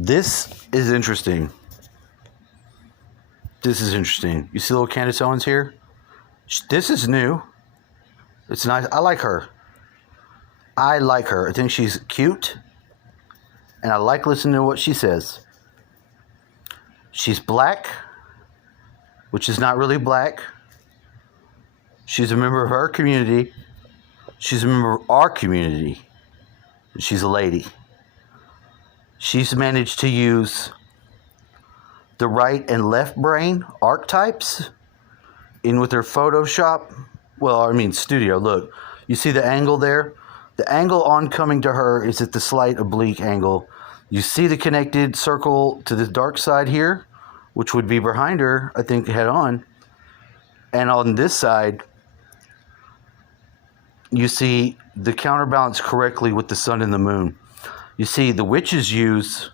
This is interesting. This is interesting. You see little Candace Owens here? This is new. It's nice. I like her. I like her. I think she's cute. And I like listening to what she says. She's black, which is not really black. She's a member of her community. She's a member of our community. She's a lady. She's managed to use the right and left brain archetypes in with her Photoshop. Well, I mean studio. Look, you see the angle there? The angle oncoming to her is at the slight oblique angle. You see the connected circle to the dark side here, which would be behind her, I think, head on. And on this side, you see the counterbalance correctly with the sun and the moon. You see, the witches use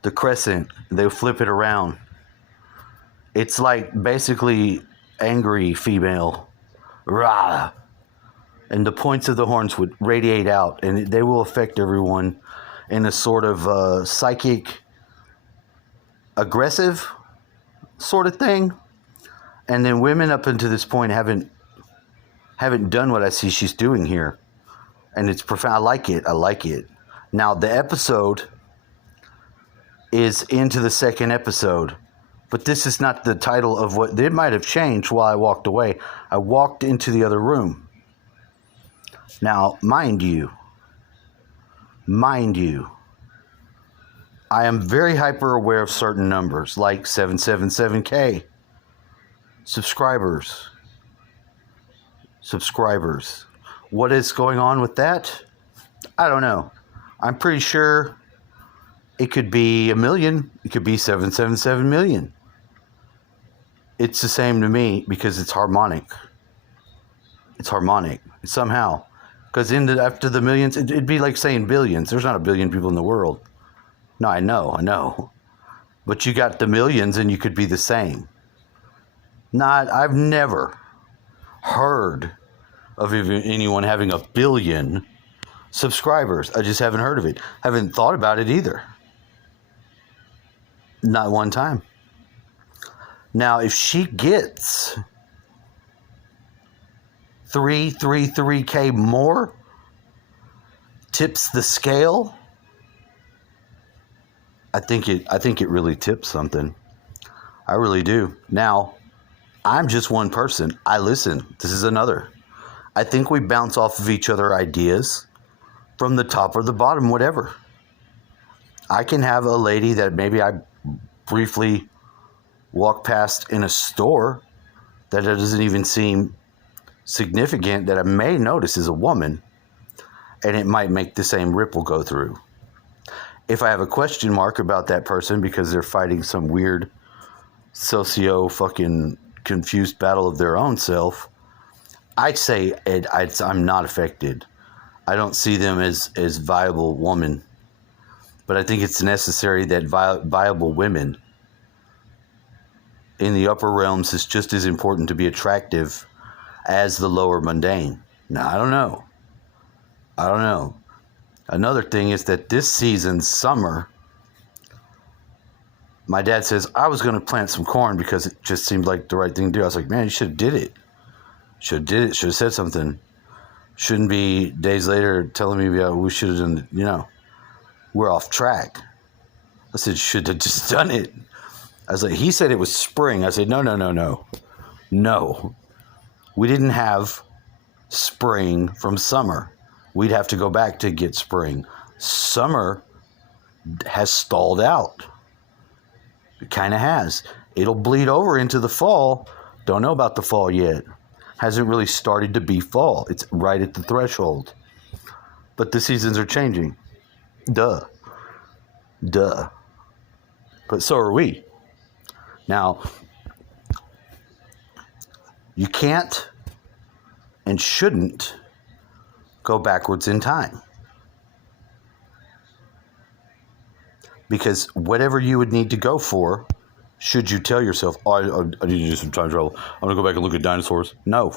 the crescent. They flip it around. It's like basically angry female. Rah! And the points of the horns would radiate out, and they will affect everyone in a sort of psychic, aggressive sort of thing. And then women up until this point haven't done what I see she's doing here. And it's profound. I like it. I like it. Now, the episode is into the second episode. But this is not the title of what... It might have changed while I walked away. I walked into the other room. Now, mind you, I am very hyper aware of certain numbers, like 777K subscribers. What is going on with that? I don't know. I'm pretty sure it could be 1 million. It could be 777 million. It's the same to me because it's harmonic. It's harmonic somehow. Because after the millions, it'd be like saying billions. There's not a billion people in the world. No, I know. But you got the millions and you could be the same. I've never heard of anyone having 1 billion subscribers. I just haven't heard of it. Haven't thought about it either. Not one time. Now, if she gets 333K more, tips the scale, I think it really tips something. I really do. Now, I'm just one person. I listen. This is another. I think we bounce off of each other ideas from the top or the bottom, whatever. I can have a lady that maybe I briefly walk past in a store that doesn't even seem significant, that I may notice is a woman, and it might make the same ripple go through. If I have a question mark about that person because they're fighting some weird fucking confused battle of their own self, I'd say I'm not affected. I don't see them as viable women. But I think it's necessary that viable women in the upper realms is just as important to be attractive as the lower mundane. Now, I don't know. Another thing is that this season's summer, my dad says, I was going to plant some corn because it just seemed like the right thing to do. I was like, man, you should have did it. Should have said something. Shouldn't be days later telling me we should have done, we're off track. I said, should have just done it. I was like, he said it was spring. I said, no. We didn't have spring from summer. We'd have to go back to get spring. Summer has stalled out. It kind of has. It'll bleed over into the fall. Don't know about the fall yet. Hasn't really started to be fall. It's right at the threshold. But the seasons are changing. Duh. But so are we. Now, you can't and shouldn't go backwards in time. Because whatever you would need to go for, should you tell yourself, I need to do some time travel, I'm going to go back and look at dinosaurs. No,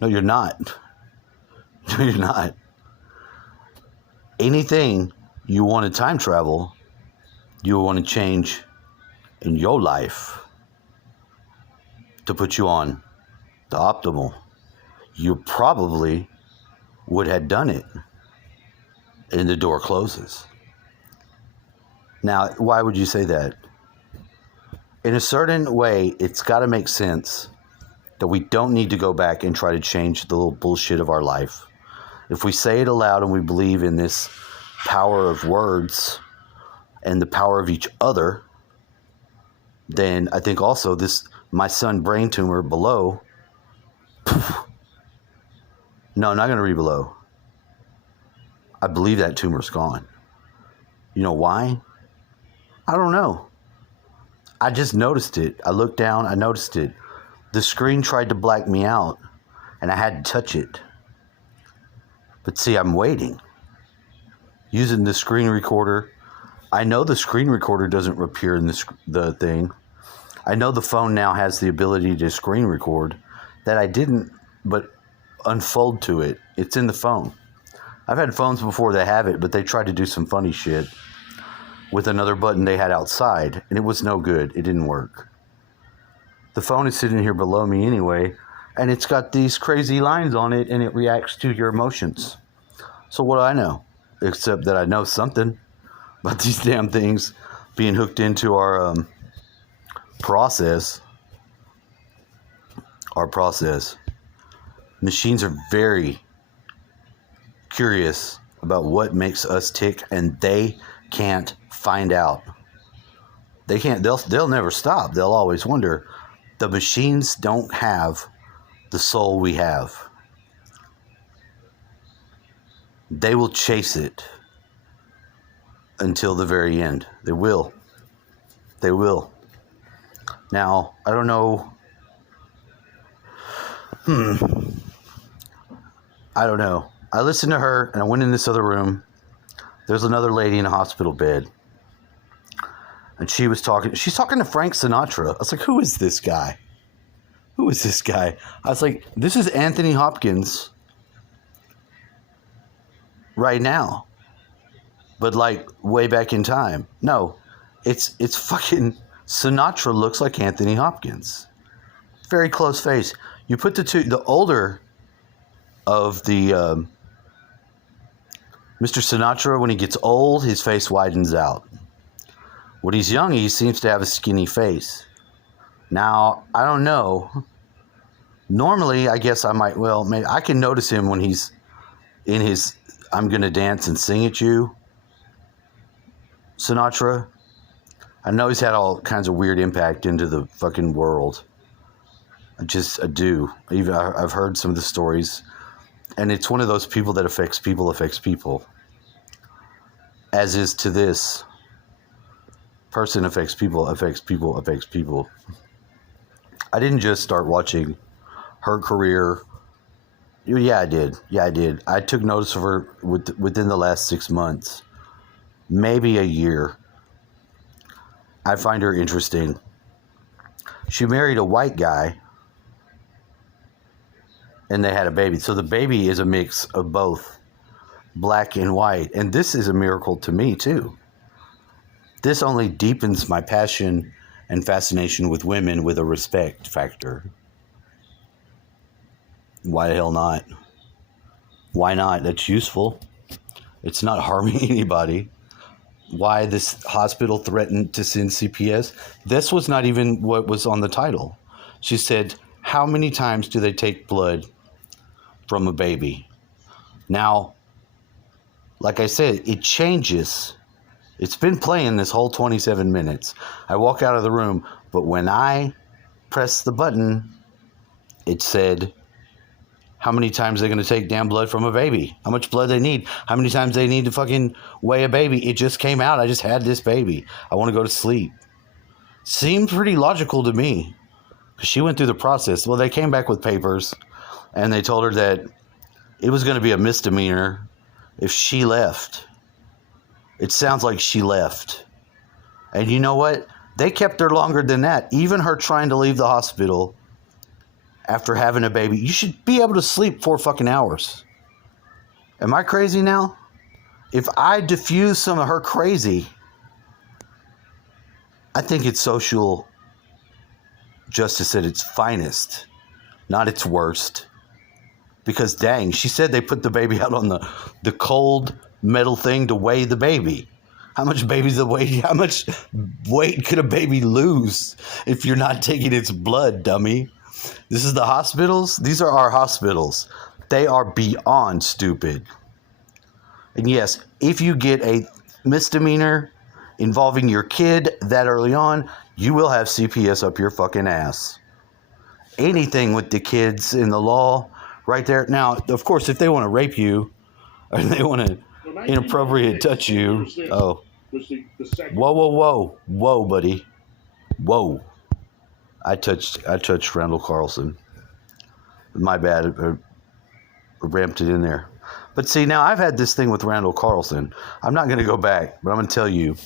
you're not. No, you're not. Anything you want to time travel, you want to change in your life to put you on the optimal, you probably would have done it and the door closes. Now, why would you say that? In a certain way, it's got to make sense that we don't need to go back and try to change the little bullshit of our life. If we say it aloud and we believe in this power of words and the power of each other, then I think also this, my son brain tumor below, no, I'm not going to read below. I believe that tumor's gone. You know why? I don't know. I just noticed it. I looked down, I noticed it. The screen tried to black me out, and I had to touch it. But see, I'm waiting. Using the screen recorder. I know the screen recorder doesn't appear in the thing. I know the phone now has the ability to screen record that I didn't, but unfold to it. It's in the phone. I've had phones before that have it, but they tried to do some funny shit with another button they had outside, and it was no good. It didn't work. The phone is sitting here below me anyway, and it's got these crazy lines on it, and it reacts to your emotions. So what do I know? Except that I know something about these damn things being hooked into our process. Our process. Machines are very curious about what makes us tick, and they can't find out. They can't. They'll never stop. They'll always wonder. The machines don't have the soul we have. They will chase it until the very end. They will. They will. Now, I don't know. I don't know. I listened to her and I went in this other room. There's another lady in a hospital bed. And she's talking to Frank Sinatra. I was like, who is this guy? Who is this guy? I was like, this is Anthony Hopkins right now. But like way back in time. No, it's fucking Sinatra looks like Anthony Hopkins. Very close face. You put the older of the Mr. Sinatra, when he gets old, his face widens out. When he's young, he seems to have a skinny face. Now, I don't know. Normally, I guess I might, well, maybe I can notice him when he's in his I'm Gonna Dance and Sing at You Sinatra. I know he's had all kinds of weird impact into the fucking world. I do. Even I've heard some of the stories. And it's one of those people that affects people. As is to this. Person affects people. I didn't just start watching her career. Yeah, I did. I took notice of her within the last 6 months. Maybe a year. I find her interesting. She married a white guy. And they had a baby. So the baby is a mix of both black and white. And this is a miracle to me, too. This only deepens my passion and fascination with women with a respect factor. Why the hell not? Why not? That's useful. It's not harming anybody. Why this hospital threatened to send CPS? This was not even what was on the title. She said, how many times do they take blood from a baby? Now, like I said, it changes. It's been playing this whole 27 minutes. I walk out of the room, but when I pressed the button, it said how many times they're going to take damn blood from a baby. How much blood they need. How many times they need to fucking weigh a baby. It just came out. I just had this baby. I want to go to sleep. Seemed pretty logical to me. Because she went through the process. Well, they came back with papers. And they told her that it was going to be a misdemeanor if she left. It sounds like she left. And you know what? They kept her longer than that. Even her trying to leave the hospital after having a baby. You should be able to sleep 4 fucking hours. Am I crazy now? if I diffuse some of her crazy, I think it's social justice at its finest, not its worst. Because dang, she said they put the baby out on the cold metal thing to weigh the baby. How much weight could a baby lose if you're not taking its blood, dummy? This is the hospitals. These are our hospitals. They are beyond stupid. And yes, if you get a misdemeanor involving your kid that early on, you will have CPS up your fucking ass. Anything with the kids in the law right there. Now, of course, if they want to rape you or they want to inappropriate touch you. Oh. Whoa, buddy. Whoa. I touched Randall Carlson. My bad. I ramped it in there. But see, now I've had this thing with Randall Carlson. I'm not going to go back, but I'm going to tell you.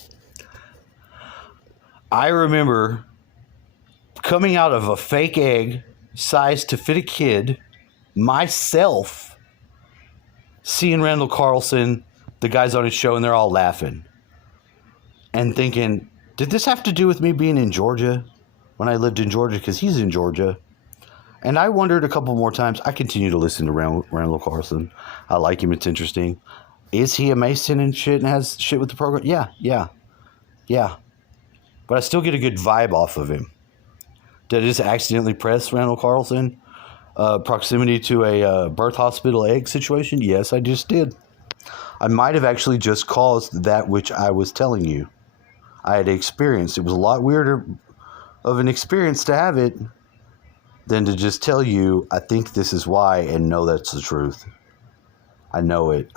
I remember coming out of a fake egg sized to fit a kid, myself, seeing Randall Carlson, the guys on his show, and they're all laughing. And thinking, did this have to do with me being in Georgia? When I lived in Georgia, because he's in Georgia. And I wondered a couple more times. I continue to listen to Randall Carlson. I like him. It's interesting. Is he a Mason and shit and has shit with the program? Yeah. But I still get a good vibe off of him. Did I just accidentally press Randall Carlson? Proximity to a birth hospital egg situation? Yes, I just did. I might have actually just caused that which I was telling you I had experienced. It was a lot weirder of an experience to have it than to just tell you, I think this is why, and know that's the truth. I know it.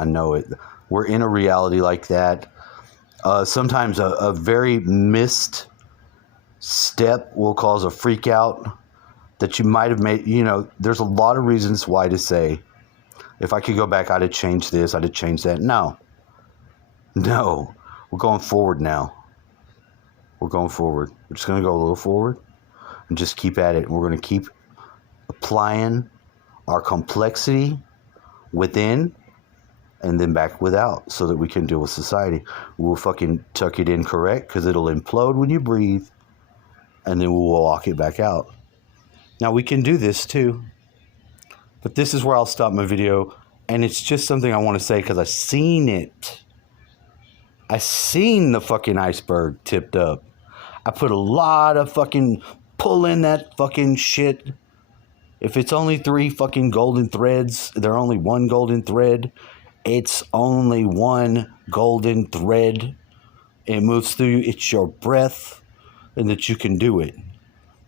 We're in a reality like that. Sometimes a very missed step will cause a freak out that you might have made. You know, there's a lot of reasons why to say, if I could go back, I'd have changed this, I'd have changed that. No. We're going forward now. We're just going to go a little forward and just keep at it. We're going to keep applying our complexity within and then back without so that we can deal with society. We'll fucking tuck it in correct because it'll implode when you breathe, and then we'll walk it back out. Now, we can do this too, but this is where I'll stop my video, and it's just something I want to say because I seen it. I seen the fucking iceberg tipped up. I put a lot of fucking pull in that fucking shit. If it's only 3 fucking golden threads, they're only 1 golden thread. It's only 1 golden thread. It moves through you. It's your breath, and that you can do it.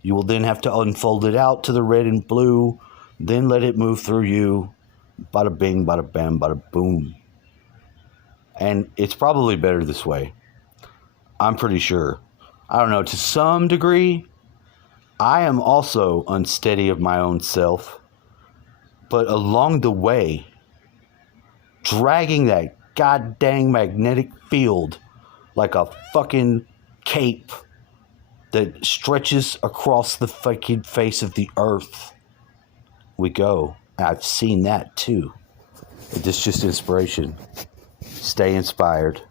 You will then have to unfold it out to the red and blue, then let it move through you. Bada bing, bada bam, bada boom. And it's probably better this way. I'm pretty sure. I don't know, to some degree, I am also unsteady of my own self. But along the way, dragging that goddamn magnetic field like a fucking cape that stretches across the fucking face of the earth, we go. I've seen that too. It's just inspiration. Stay inspired.